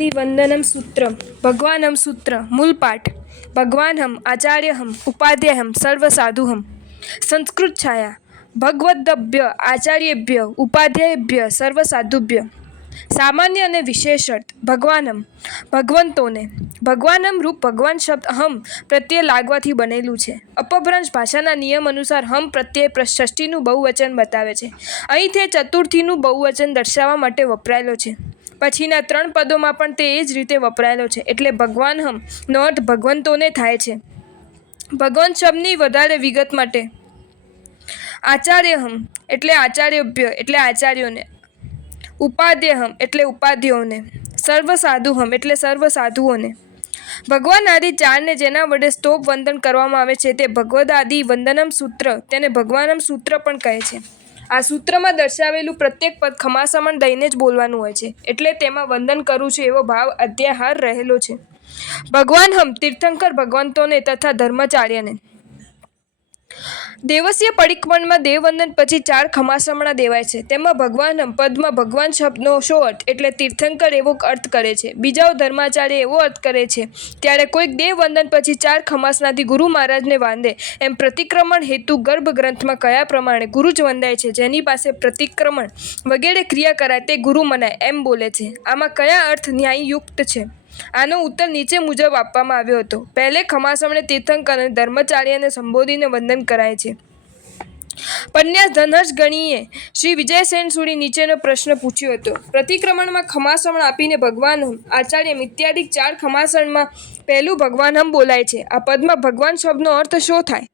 भगवदादिवन्दनं सूत्रं भगवानं सूत्र मूलपाठ भगवानहम आचार्यहम उपाध्यहम सर्वसाधुहम संस्कृत छाया भगवद्भ्य आचार्येभ्य उपाध्यायेभ्य સર્વસાધુભ્ય સામાન્ય અને વિશેષ અર્થ ભગવાનમ ભગવંતોને ભગવાનમ રૂપ ભગવાન શબ્દ હમ પ્રત્યે લાગવાથી બનેલું છે. અપભ્રંશ ભાષાના નિયમ અનુસાર હમ પ્રત્યે ષષ્ઠીનું બહુવચન બતાવે છે. અહીં તે ચતુર્થીનું બહુવચન દર્શાવવા માટે વપરાયેલો છે. પછીના 3 પદોમાં પણ તે એ જ રીતે વપરાયેલો છે. એટલે ભગવાન હમનો અર્થ ભગવંતોને થાય છે. ભગવંત શબ્દની વધારે વિગત માટે આચાર્યહમ એટલે આચાર્યભ્ય એટલે આચાર્યોને, ઉપાધ્યહમ એટલે ઉપાધ્યોને, સર્વસાધુહમ એટલે સર્વ સાધુઓને. ભગવાન આદિ ચારને જેના વડે સ્તોપ વંદન કરવામાં આવે છે તે ભગવદાદિ વંદનમ સૂત્ર, તેને ભગવાનમ સૂત્ર પણ કહે છે. આ સૂત્રમાં દર્શાવેલું પ્રત્યેક પદ ખમાસમણ દઈને જ બોલવાનું હોય છે. એટલે તેમાં વંદન કરું છું એવો ભાવ અધ્યાહાર રહેલો છે. ભગવાન હમ તીર્થંકર ભગવંતોને તથા ધર્માચાર્યને. દેવસ્ય પરિક્રમણમાં દેવવંદન પછી 4 ખમાસમણા દેવાય છે. તેમાં ભગવાનમ પદમાં ભગવાન શબ્દનો શો અર્થ એટલે તીર્થંકર એવો અર્થ કરે છે, બીજાઓ ધર્માચાર્ય એવો અર્થ કરે છે. ત્યારે કોઈક દેવવંદન પછી 4 ખમાસનાથી ગુરુ મહારાજને વાંદે એમ પ્રતિક્રમણ હેતુ ગર્ભ ગ્રંથમાં કયા પ્રમાણે ગુરુ જ વંદાય છે, જેની પાસે પ્રતિક્રમણ વગેરે ક્રિયા કરાય તે ગુરુ મનાય એમ બોલે છે. આમાં કયા અર્થ ન્યાયયુક્ત છે? આનો ઉત્તર નીચે મુજબ આપવામાં આવ્યો હતો. પહેલે ખમાસમણે તીર્થંકર અને ધર્માચાર્યને સંબોધીને વંદન કરાય છે. પન્યાસ ધનહર્ષ ગણીએ શ્રી વિજયસેન સુડી નીચેનો પ્રશ્ન પૂછ્યો હતો. પ્રતિક્રમણમાં ખમાસમણ આપીને ભગવાનહમ આચાર્યમ ઇત્યાદિ 4 ખમાસણમાં પહેલું ભગવાનહમ બોલાય છે. આ પદમાં ભગવાન શબ્દનો અર્થ શું થાય?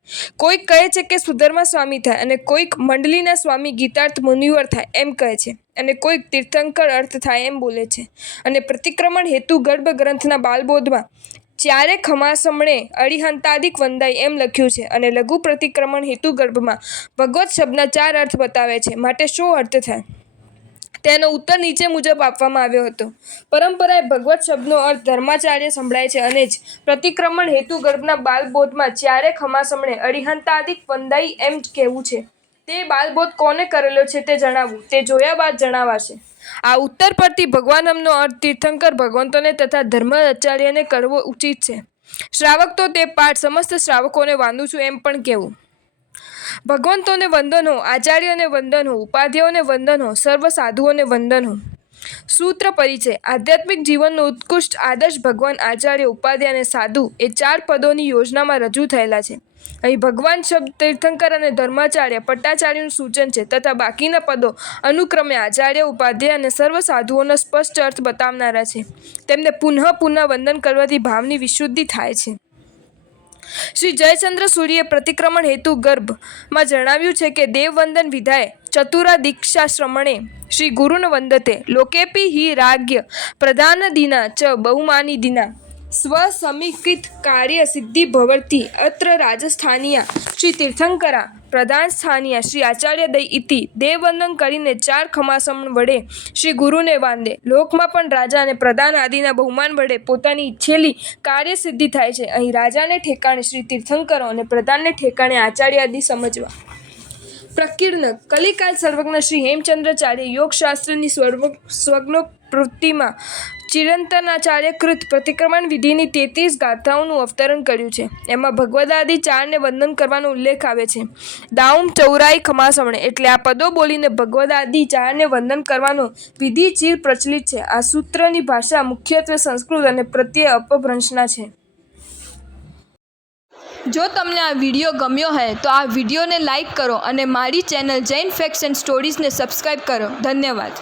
કોઈક કહે છે કે સુધર્મા સ્વામી થાય અને કોઈક મંડલીના સ્વામી ગીતાર્થ મુનિવર થાય એમ કહે છે અને કોઈક તીર્થંકર અર્થ થાય એમ બોલે છે. અને પ્રતિક્રમણ હેતુ ગર્ભ ગ્રંથના બાલબોધમાં 4 ખમાસમણે અરિહંતાદિક વંદાય એમ લખ્યું છે અને લઘુ પ્રતિક્રમણ હેતુ ગર્ભમાં ભગવત શબ્દના 4 અર્થ બતાવે છે. માટે શું અર્થ થાય? તેનો ઉત્તર નીચે મુજબ આપવામાં આવ્યો હતો. પરંપરાએ ભગવત શબ્દનો અર્થ ધર્માચાર્ય સંભળાય છે અને જ પ્રતિક્રમણ હેતુ ગર્ભના બાલબોધમાં 4 ખમાસમણે અરિહંતાદિક વંદાય એમ કહેવું છે. તે બાલબોધ કોને કરેલો છે તે જણાવવું, તે જોયા બાદ જણાવાશે. આ ઉત્તર પરથી ભગવાનમનો અર્થ તીર્થંકર ભગવંતોને તથા ધર્માચાર્યને કરવો ઉચિત છે. શ્રાવક તો તે પાઠ સમસ્ત શ્રાવકોને વાંધું છું એમ પણ કહેવું. ભગવંતોને વંદન હો, આચાર્યોને વંદન હો, ઉપાધ્યાયોને વંદન હો, સર્વ સાધુઓને વંદન હો. સૂત્ર પરિચય. આધ્યાત્મિક જીવનનો ઉત્કૃષ્ટ આદર્શ ભગવાન, આચાર્ય, ઉપાધ્યાય અને સાધુ એ 4 પદોની યોજનામાં રજૂ થયેલા છે. અહીં ભગવાન શબ્દ તીર્થંકર અને ધર્માચાર્ય પટ્ટાચાર્યનું સૂચન છે તથા બાકીના પદો અનુક્રમે આચાર્ય, ઉપાધ્યાય અને સર્વ સાધુઓનો સ્પષ્ટ અર્થ બતાવનારા છે. તેમને પુનઃ વંદન કરવાથી ભાવની વિશુદ્ધિ થાય છે. શ્રી જયચંદ્ર સૂરીએ પ્રતિક્રમણ હેતુ ગર્ભમાં જણાવ્યું છે કે દેવવંદન વિધાય ચતુરા દીક્ષાશ્રમણે શ્રી ગુરુન વંદતે લોકેપી હિ રાજ્ય પ્રધાનદિના ચ બહુમાનિદિના સ્વસમીકૃત કાર્ય સિદ્ધિ ભવતી અત્ર રાજસ્થાનિયા શ્રી તીર્થંકરા પ્રધાન સ્થાનિયા શ્રી આચાર્ય દય ઇતિ દેવવંદન કરીને 4 ખમાસમણ વડે શ્રી ગુરુને વાંદે. લોકમાં પણ રાજા અને પ્રધાન આદિના બહુમાન વડે પોતાની ઈચ્છેલી કાર્ય સિદ્ધિ થાય છે. અહીં રાજાને ઠેકાણે શ્રી તીર્થંકરો અને પ્રધાનને ઠેકાણે આચાર્ય આદિ સમજવા. પ્રકીર્ણક. કલિકાલ સર્વજ્ઞ શ્રી હેમચંદ્રાચાર્ય યોગશાસ્ત્રની સ્વર્ગોપૃતિમાં ચિરંતનાચાર્યકૃત પ્રતિક્રમણ વિધિની 33 ગાથાઓનું અવતરણ કર્યું છે. એમાં ભગવદાદિ 4ને વંદન કરવાનો ઉલ્લેખ આવે છે. દાઉમ ચૌરાઈ ખમાસમણે એટલે આ પદો બોલીને ભગવદાદિ 4ને વંદન કરવાનો વિધિ ચિર પ્રચલિત છે. આ સૂત્રની ભાષા મુખ્યત્વે સંસ્કૃત અને પ્રત્યે અપભ્રંશના છે. જો તમને આ વિડીયો ગમ્યો હોય તો આ વિડીયોને લાઈક કરો અને મારી ચેનલ જૈન ફેક્ટ્સ એન્ડ સ્ટોરીઝને સબસ્ક્રાઈબ કરો. ધન્યવાદ.